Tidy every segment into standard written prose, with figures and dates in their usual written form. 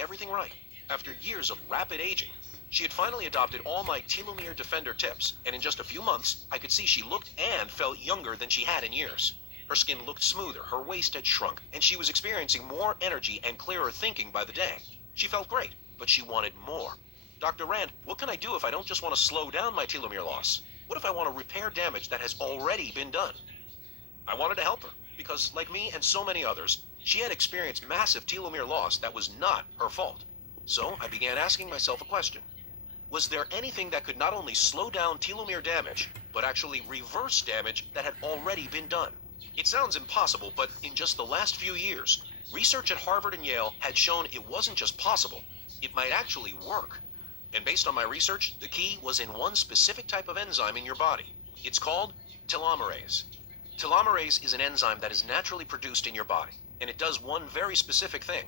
everything right. After years of rapid aging, she had finally adopted all my telomere defender tips, and in just a few months, I could see she looked and felt younger than she had in years. Her skin looked smoother, her waist had shrunk, and she was experiencing more energy and clearer thinking by the day. She felt great, but she wanted more. Dr. Rand, what can I do if I don't just want to slow down my telomere loss? What if I want to repair damage that has already been done? I wanted to help her, because like me and so many others, she had experienced massive telomere loss that was not her fault. So I began asking myself a question. Was there anything that could not only slow down telomere damage, but actually reverse damage that had already been done? It sounds impossible, but in just the last few years, research at Harvard and Yale had shown it wasn't just possible, it might actually work. And based on my research, the key was in one specific type of enzyme in your body. It's called telomerase. Telomerase is an enzyme that is naturally produced in your body, and it does one very specific thing.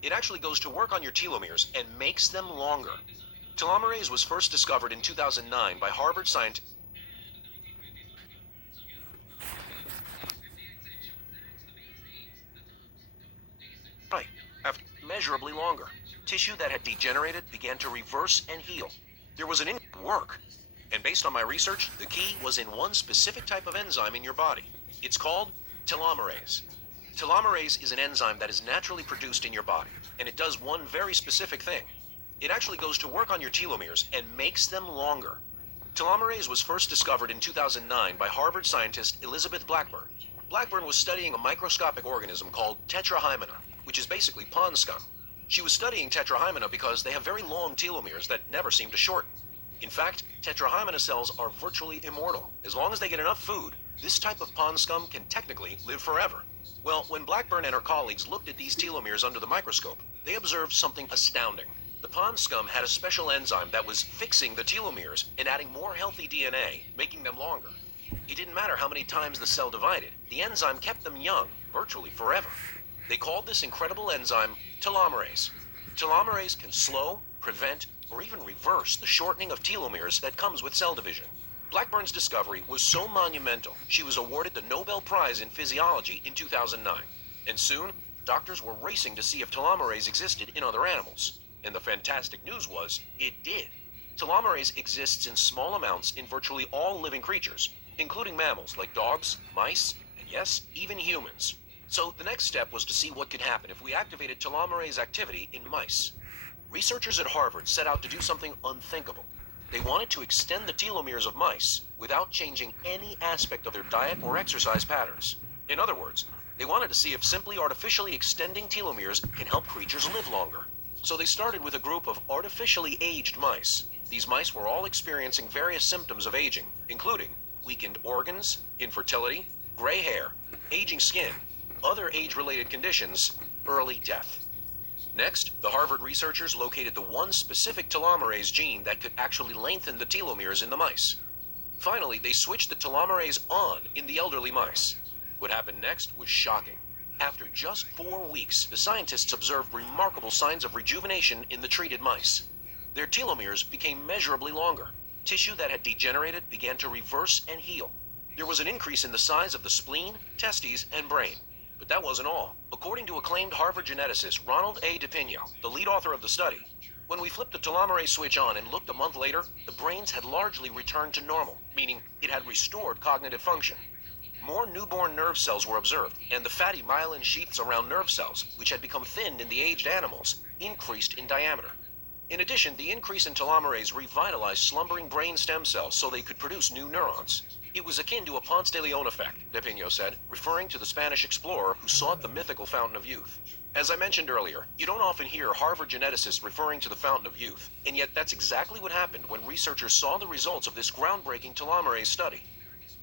It actually goes to work on your telomeres and makes them longer. Telomerase was first discovered in 2009 by Harvard scientists. Right, after measurably longer, tissue that had degenerated began to reverse and heal. There was an work. And based on my research, the key was in one specific type of enzyme in your body. It's called telomerase. Telomerase is an enzyme that is naturally produced in your body, and it does one very specific thing. It actually goes to work on your telomeres and makes them longer. Telomerase was first discovered in 2009 by Harvard scientist Elizabeth Blackburn. Blackburn was studying a microscopic organism called tetrahymena, which is basically pond scum. She was studying tetrahymena because they have very long telomeres that never seem to shorten. In fact, tetrahymena cells are virtually immortal. As long as they get enough food, this type of pond scum can technically live forever. Well, when Blackburn and her colleagues looked at these telomeres under the microscope, they observed something astounding. The pond scum had a special enzyme that was fixing the telomeres and adding more healthy DNA, making them longer. It didn't matter how many times the cell divided, the enzyme kept them young, virtually forever. They called this incredible enzyme telomerase. Telomerase can slow, prevent, or even reverse the shortening of telomeres that comes with cell division. Blackburn's discovery was so monumental, she was awarded the Nobel Prize in Physiology in 2009. And soon, doctors were racing to see if telomerase existed in other animals. And the fantastic news was, it did. Telomerase exists in small amounts in virtually all living creatures, including mammals like dogs, mice, and yes, even humans. So the next step was to see what could happen if we activated telomerase activity in mice. Researchers at Harvard set out to do something unthinkable. They wanted to extend the telomeres of mice without changing any aspect of their diet or exercise patterns. In other words, they wanted to see if simply artificially extending telomeres can help creatures live longer. So they started with a group of artificially aged mice. These mice were all experiencing various symptoms of aging, including weakened organs, infertility, gray hair, aging skin, other age-related conditions, early death. Next, the Harvard researchers located the one specific telomerase gene that could actually lengthen the telomeres in the mice. Finally, they switched the telomerase on in the elderly mice. What happened next was shocking. After just 4 weeks, the scientists observed remarkable signs of rejuvenation in the treated mice. Their telomeres became measurably longer. Tissue that had degenerated began to reverse and heal. There was an increase in the size of the spleen, testes, and brain. But that wasn't all. According to acclaimed Harvard geneticist Ronald A. DePinho, the lead author of the study, when we flipped the telomerase switch on and looked a month later, the brains had largely returned to normal, meaning it had restored cognitive function. More newborn nerve cells were observed, and the fatty myelin sheaths around nerve cells, which had become thinned in the aged animals, increased in diameter. In addition, the increase in telomerase revitalized slumbering brain stem cells so they could produce new neurons. It was akin to a Ponce de Leon effect, DePinho said, referring to the Spanish explorer who sought the mythical fountain of youth. As I mentioned earlier, you don't often hear Harvard geneticists referring to the fountain of youth, and yet that's exactly what happened when researchers saw the results of this groundbreaking telomerase study.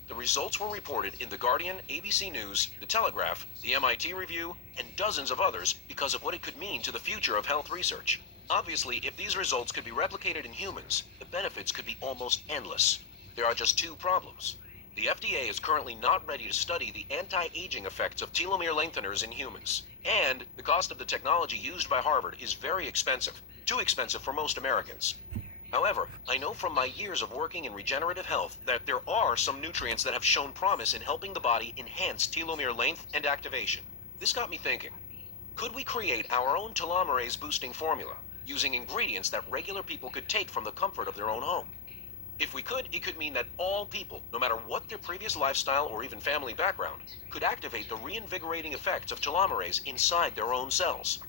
The results were reported in The Guardian, ABC News, The Telegraph, the MIT Review, and dozens of others because of what it could mean to the future of health research. Obviously, if these results could be replicated in humans, the benefits could be almost endless. There are just two problems. The FDA is currently not ready to study the anti-aging effects of telomere lengtheners in humans. And the cost of the technology used by Harvard is very expensive, too expensive for most Americans. However, I know from my years of working in regenerative health that there are some nutrients that have shown promise in helping the body enhance telomere length and activation. This got me thinking, Could we create our own telomerase boosting formula using ingredients that regular people could take from the comfort of their own home? If we could, it could mean that all people, no matter what their previous lifestyle or even family background, could activate the reinvigorating effects of telomerase inside their own cells.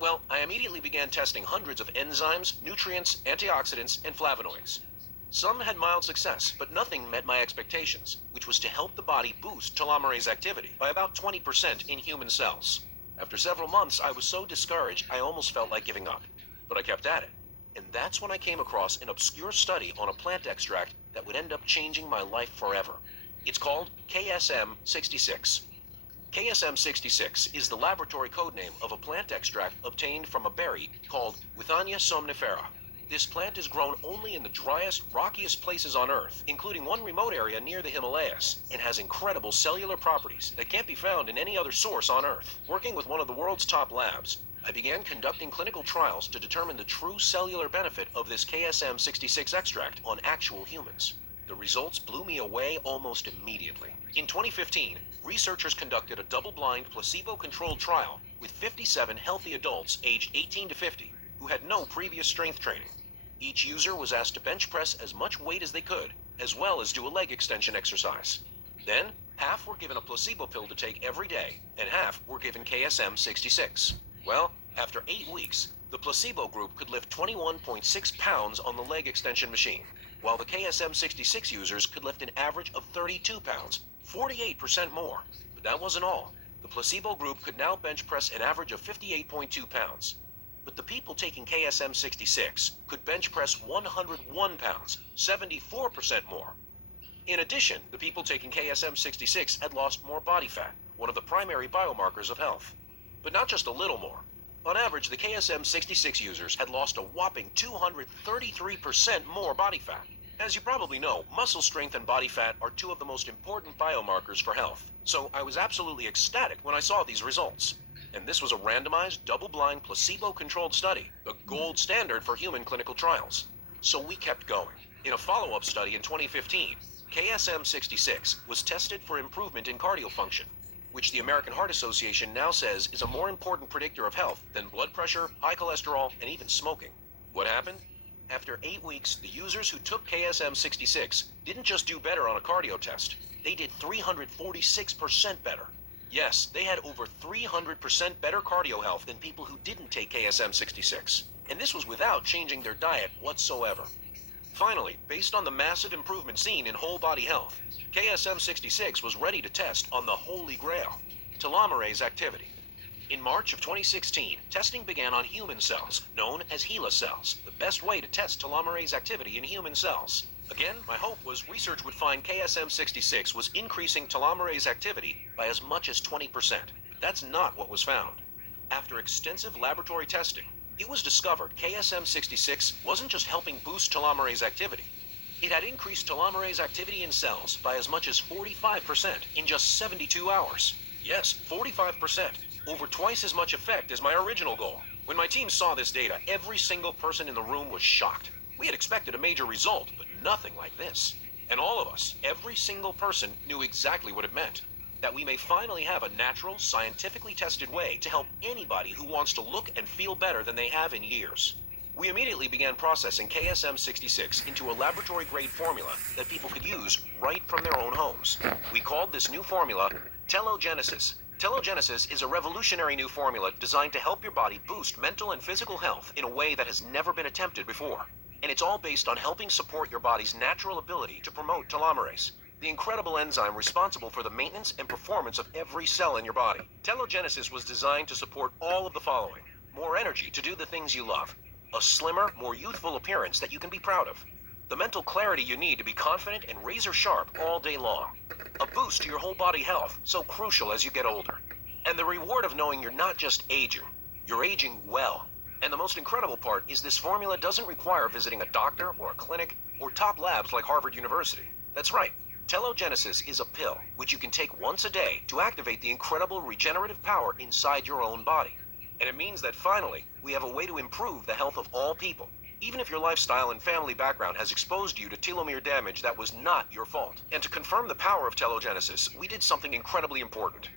Well, I immediately began testing hundreds of enzymes, nutrients, antioxidants, and flavonoids. Some had mild success, but nothing met my expectations, which was to help the body boost telomerase activity by about 20% in human cells. After several months, I was so discouraged I almost felt like giving up. But I kept at it. And that's when I came across an obscure study on a plant extract that would end up changing my life forever. It's called KSM-66. KSM-66 is the laboratory codename of a plant extract obtained from a berry called Withania somnifera. This plant is grown only in the driest, rockiest places on Earth, including one remote area near the Himalayas, and has incredible cellular properties that can't be found in any other source on Earth. Working with one of the world's top labs, I began conducting clinical trials to determine the true cellular benefit of this KSM-66 extract on actual humans. The results blew me away almost immediately. In 2015, researchers conducted a double-blind, placebo-controlled trial with 57 healthy adults aged 18 to 50 who had no previous strength training. Each user was asked to bench press as much weight as they could, as well as do a leg extension exercise. Then, half were given a placebo pill to take every day, and half were given KSM-66. Well, after 8 weeks, the placebo group could lift 21.6 pounds on the leg extension machine, while the KSM-66 users could lift an average of 32 pounds, 48% more. But that wasn't all. The placebo group could now bench press an average of 58.2 pounds. But the people taking KSM-66 could bench press 101 pounds, 74% more. In addition, the people taking KSM-66 had lost more body fat, one of the primary biomarkers of health. But not just a little more. On average, the KSM-66 users had lost a whopping 233% more body fat. As you probably know, muscle strength and body fat are two of the most important biomarkers for health. So I was absolutely ecstatic when I saw these results. And this was a randomized, double-blind, placebo-controlled study, the gold standard for human clinical trials. So we kept going. In a follow-up study in 2015, KSM-66 was tested for improvement in cardio function, which the American Heart Association now says is a more important predictor of health than blood pressure, high cholesterol, and even smoking. What happened? After 8 weeks, the users who took KSM-66 didn't just do better on a cardio test. They did 346% better. Yes, they had over 300% better cardio health than people who didn't take KSM-66. And this was without changing their diet whatsoever. Finally, based on the massive improvement seen in whole body health, KSM-66 was ready to test on the Holy Grail, telomerase activity. In March of 2016, testing began on human cells, known as HeLa cells, the best way to test telomerase activity in human cells. Again, my hope was research would find KSM-66 was increasing telomerase activity by as much as 20%. But that's not what was found. After extensive laboratory testing, it was discovered KSM-66 wasn't just helping boost telomerase activity. It had increased telomerase activity in cells by as much as 45% in just 72 hours. Yes, 45%. Over twice as much effect as my original goal. When my team saw this data, every single person in the room was shocked. We had expected a major result, but nothing like this. And all of us, every single person, knew exactly what it meant. That we may finally have a natural, scientifically tested way to help anybody who wants to look and feel better than they have in years. We immediately began processing KSM-66 into a laboratory-grade formula that people could use right from their own homes. We called this new formula telogenesis. Telogenesis is a revolutionary new formula designed to help your body boost mental and physical health in a way that has never been attempted before. And it's all based on helping support your body's natural ability to promote telomerase, the incredible enzyme responsible for the maintenance and performance of every cell in your body. Telogenesis was designed to support all of the following: more energy to do the things you love, a slimmer, more youthful appearance that you can be proud of, the mental clarity you need to be confident and razor sharp all day long, a boost to your whole body health, so crucial as you get older, and the reward of knowing you're not just aging, you're aging well. And the most incredible part is this formula doesn't require visiting a doctor or a clinic or top labs like Harvard University. That's right. Telogenesis is a pill which you can take once a day to activate the incredible regenerative power inside your own body. And it means that finally, we have a way to improve the health of all people, even if your lifestyle and family background has exposed you to telomere damage that was not your fault. And to confirm the power of telogenesis, we did something incredibly important.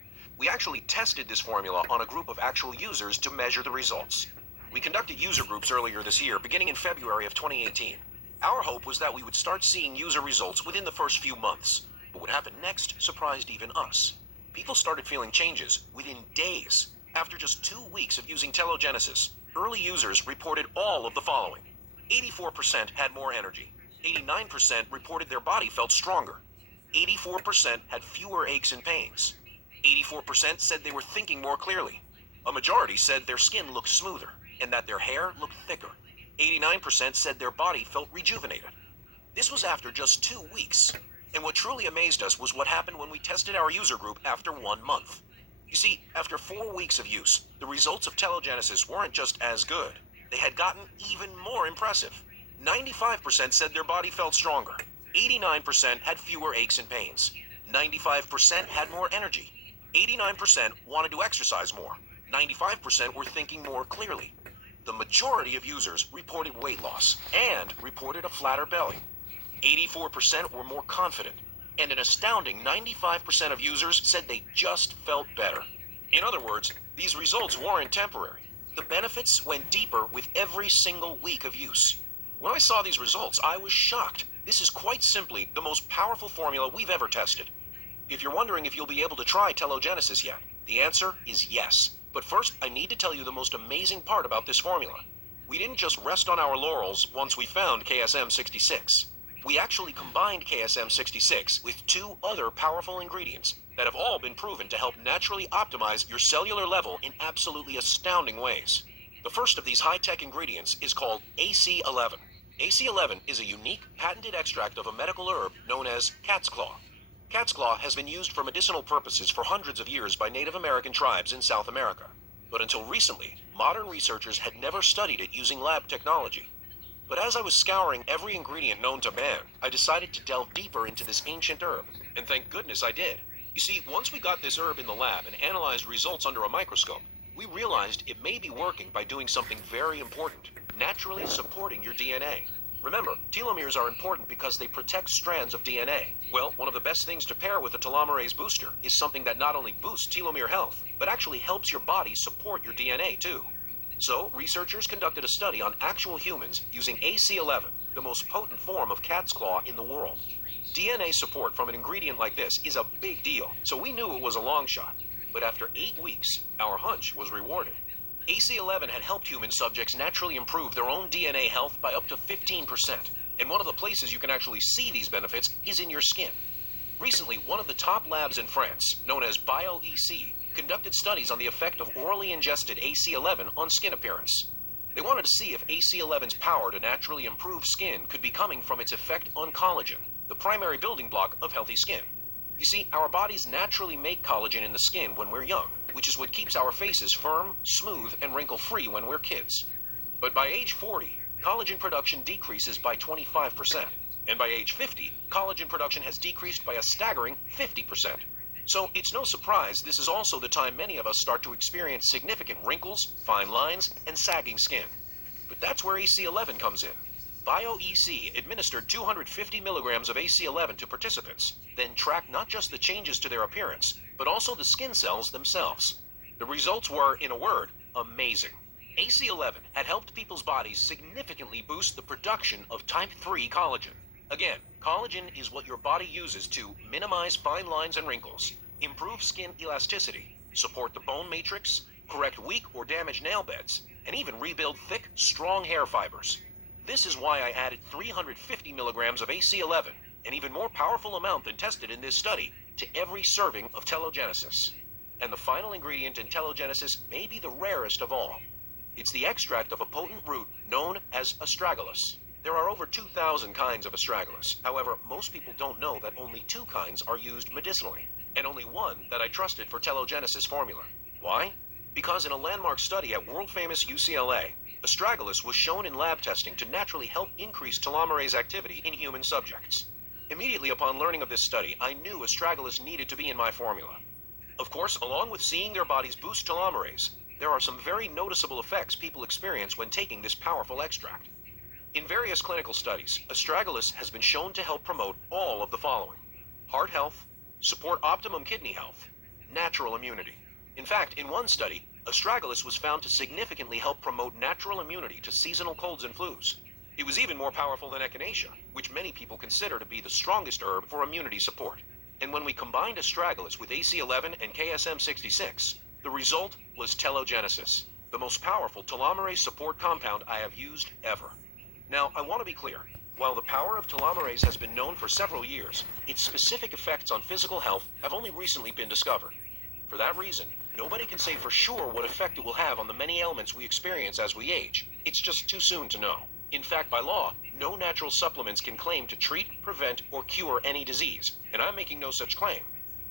We actually tested this formula on a group of actual users to measure the results. We conducted user groups earlier this year, beginning in February of 2018. Our hope was that we would start seeing user results within the first few months. But what happened next surprised even us. People started feeling changes within days. After just 2 weeks of using telogenesis, early users reported all of the following. 84% had more energy. 89% reported their body felt stronger. 84% had fewer aches and pains. 84% said they were thinking more clearly. A majority said their skin looked smoother and that their hair looked thicker. 89% said their body felt rejuvenated. This was after just 2 weeks. And what truly amazed us was what happened when we tested our user group after 1 month. You see, after 4 weeks of use, the results of telogenesis weren't just as good. They had gotten even more impressive. 95% said their body felt stronger. 89% had fewer aches and pains. 95% had more energy. 89% wanted to exercise more. 95% were thinking more clearly. The majority of users reported weight loss and reported a flatter belly. 84% were more confident, and an astounding 95% of users said they just felt better. In other words, these results weren't temporary. The benefits went deeper with every single week of use. When I saw these results, I was shocked. This is quite simply the most powerful formula we've ever tested. If you're wondering if you'll be able to try telogenesis yet, the answer is yes. But first, I need to tell you the most amazing part about this formula. We didn't just rest on our laurels once we found KSM-66. We actually combined KSM-66 with 2 other powerful ingredients that have all been proven to help naturally optimize your cellular level in absolutely astounding ways. The first of these high-tech ingredients is called AC11. AC11 is a unique, patented extract of a medical herb known as cat's claw. Cat's claw has been used for medicinal purposes for hundreds of years by Native American tribes in South America. But until recently, modern researchers had never studied it using lab technology. But as I was scouring every ingredient known to man, I decided to delve deeper into this ancient herb. And thank goodness I did. You see, once we got this herb in the lab and analyzed results under a microscope, we realized it may be working by doing something very important, naturally supporting your DNA. Remember, telomeres are important because they protect strands of DNA. Well, one of the best things to pair with a telomerase booster is something that not only boosts telomere health, but actually helps your body support your DNA too. So, researchers conducted a study on actual humans using AC11, the most potent form of cat's claw in the world. DNA support from an ingredient like this is a big deal, so we knew it was a long shot. But after 8 weeks, our hunch was rewarded. AC11 had helped human subjects naturally improve their own DNA health by up to 15%. And one of the places you can actually see these benefits is in your skin. Recently, one of the top labs in France, known as BioEC, conducted studies on the effect of orally ingested AC11 on skin appearance. They wanted to see if AC11's power to naturally improve skin could be coming from its effect on collagen, the primary building block of healthy skin. You see, our bodies naturally make collagen in the skin when we're young, which is what keeps our faces firm, smooth, and wrinkle-free when we're kids. But by age 40, collagen production decreases by 25%. And by age 50, collagen production has decreased by a staggering 50%. So it's no surprise this is also the time many of us start to experience significant wrinkles, fine lines, and sagging skin. But that's where AC11 comes in. BioEC administered 250 milligrams of AC11 to participants, then tracked not just the changes to their appearance, but also the skin cells themselves. The results were, in a word, amazing. AC11 had helped people's bodies significantly boost the production of type 3 collagen. Again, collagen is what your body uses to minimize fine lines and wrinkles, improve skin elasticity, support the bone matrix, correct weak or damaged nail beds, and even rebuild thick, strong hair fibers. This is why I added 350 milligrams of AC11, an even more powerful amount than tested in this study, to every serving of telogenesis. And the final ingredient in telogenesis may be the rarest of all. It's the extract of a potent root known as astragalus. There are over 2,000 kinds of astragalus. However, most people don't know that only 2 kinds are used medicinally, and only one that I trusted for telogenesis formula. Why? Because in a landmark study at world-famous UCLA, astragalus was shown in lab testing to naturally help increase telomerase activity in human subjects. Immediately upon learning of this study, I knew astragalus needed to be in my formula. Of course, along with seeing their bodies boost telomerase, there are some very noticeable effects people experience when taking this powerful extract. In various clinical studies, astragalus has been shown to help promote all of the following: heart health, support optimum kidney health, natural immunity. In fact, in one study, astragalus was found to significantly help promote natural immunity to seasonal colds and flus. It was even more powerful than echinacea, which many people consider to be the strongest herb for immunity support. And when we combined astragalus with AC11 and KSM66, the result was telogenesis, the most powerful telomerase support compound I have used ever. Now, I want to be clear. While the power of telomerase has been known for several years, its specific effects on physical health have only recently been discovered. For that reason, nobody can say for sure what effect it will have on the many ailments we experience as we age. It's just too soon to know. In fact, by law, no natural supplements can claim to treat, prevent, or cure any disease, and I'm making no such claim.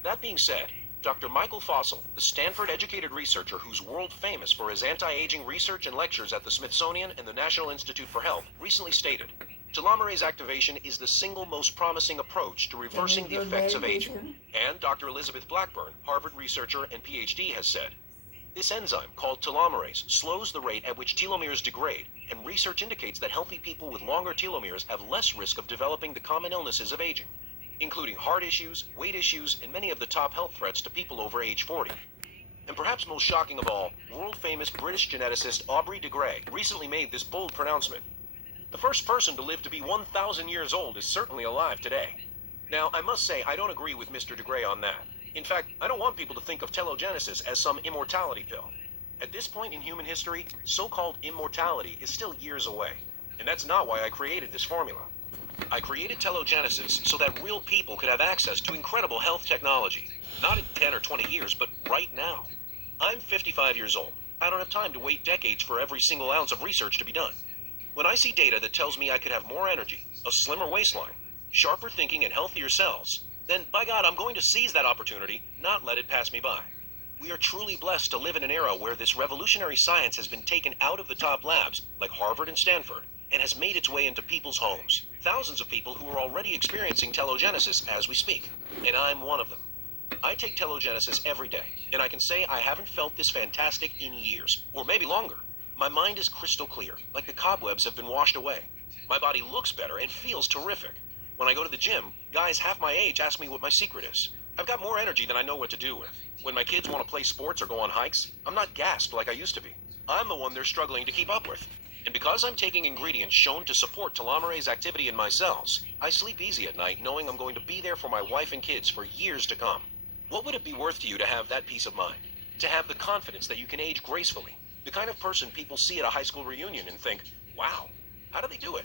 That being said, Dr. Michael Fossel, the Stanford-educated researcher who's world famous for his anti-aging research and lectures at the Smithsonian and the National Institute for Health, recently stated, telomerase activation is the single most promising approach to reversing the effects of aging. And Dr. Elizabeth Blackburn, Harvard researcher and PhD, has said, this enzyme, called telomerase, slows the rate at which telomeres degrade, and research indicates that healthy people with longer telomeres have less risk of developing the common illnesses of aging, including heart issues, weight issues, and many of the top health threats to people over age 40. And perhaps most shocking of all, world-famous British geneticist Aubrey de Grey recently made this bold pronouncement. The first person to live to be 1,000 years old is certainly alive today. Now, I must say I don't agree with Mr. de Grey on that. In fact, I don't want people to think of telogenesis as some immortality pill. At this point in human history, so-called immortality is still years away. And that's not why I created this formula. I created telogenesis so that real people could have access to incredible health technology. Not in 10 or 20 years, but right now. I'm 55 years old. I don't have time to wait decades for every single ounce of research to be done. When I see data that tells me I could have more energy, a slimmer waistline, sharper thinking, and healthier cells, then by God, I'm going to seize that opportunity, not let it pass me by. We are truly blessed to live in an era where this revolutionary science has been taken out of the top labs, like Harvard and Stanford, and has made its way into people's homes. Thousands of people who are already experiencing telogenesis as we speak, and I'm one of them. I take telogenesis every day, and I can say I haven't felt this fantastic in years, or maybe longer. My mind is crystal clear, like the cobwebs have been washed away. My body looks better and feels terrific. When I go to the gym, guys half my age ask me what my secret is. I've got more energy than I know what to do with. When my kids want to play sports or go on hikes, I'm not gassed like I used to be. I'm the one they're struggling to keep up with. And because I'm taking ingredients shown to support telomerase activity in my cells, I sleep easy at night knowing I'm going to be there for my wife and kids for years to come. What would it be worth to you to have that peace of mind? To have the confidence that you can age gracefully? The kind of person people see at a high school reunion and think, wow, how do they do it?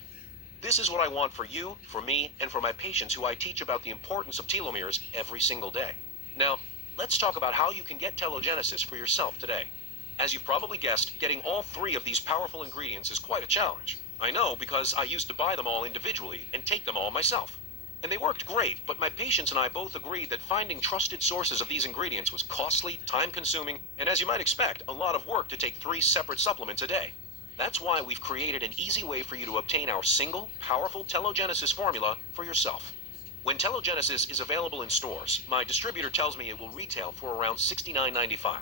This is what I want for you, for me, and for my patients who I teach about the importance of telomeres every single day. Now, let's talk about how you can get telogenesis for yourself today. As you've probably guessed, getting all three of these powerful ingredients is quite a challenge. I know because I used to buy them all individually and take them all myself. And they worked great, but my patients and I both agreed that finding trusted sources of these ingredients was costly, time-consuming, and as you might expect, a lot of work to take 3 separate supplements a day. That's why we've created an easy way for you to obtain our single, powerful telogenesis formula for yourself. When telogenesis is available in stores, my distributor tells me it will retail for around $69.95.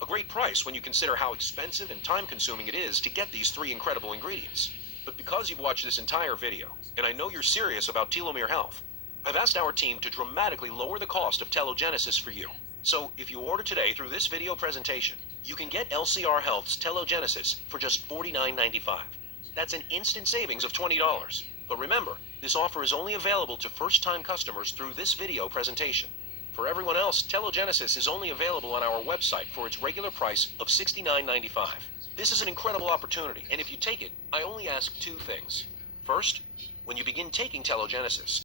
A great price when you consider how expensive and time-consuming it is to get these 3 incredible ingredients. But because you've watched this entire video, and I know you're serious about telomere health, I've asked our team to dramatically lower the cost of telogenesis for you. So if you order today through this video presentation, you can get LCR Health's telogenesis for just $49.95. That's an instant savings of $20. But remember, this offer is only available to first-time customers through this video presentation. For everyone else, telogenesis is only available on our website for its regular price of $69.95. This is an incredible opportunity, and if you take it, I only ask 2 things. First, when you begin taking telogenesis,